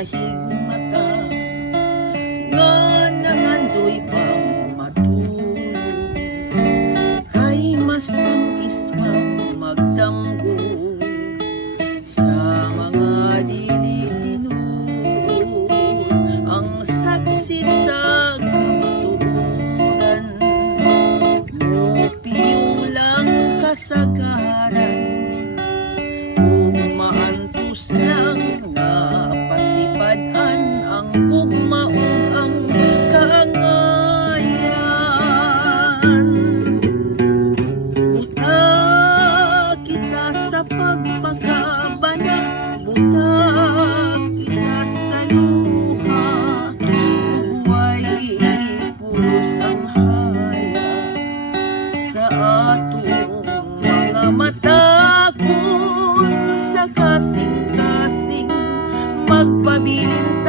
higmata nga nangandoy pang matulog kay mas tamis pang magdamgo sa mga dili-tinuod ang saksi sa kamatuoran mo piyong lang kasagaran ug maantos lang nga pasipadan ang ugmaong ang kaangayan. Buta kita sa pagpakabana, buta kita sa luha, ugway pulos ang haya sa atong mga mata kung sa kasing-kasing magpabilin